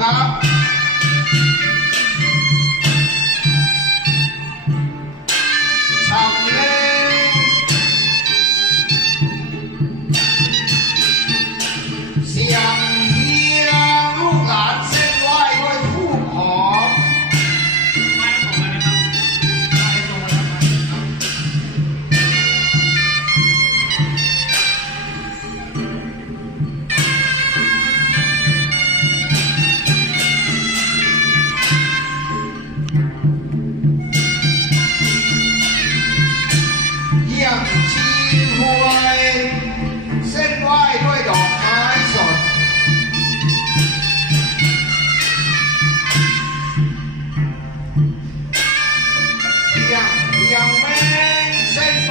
voltar young man said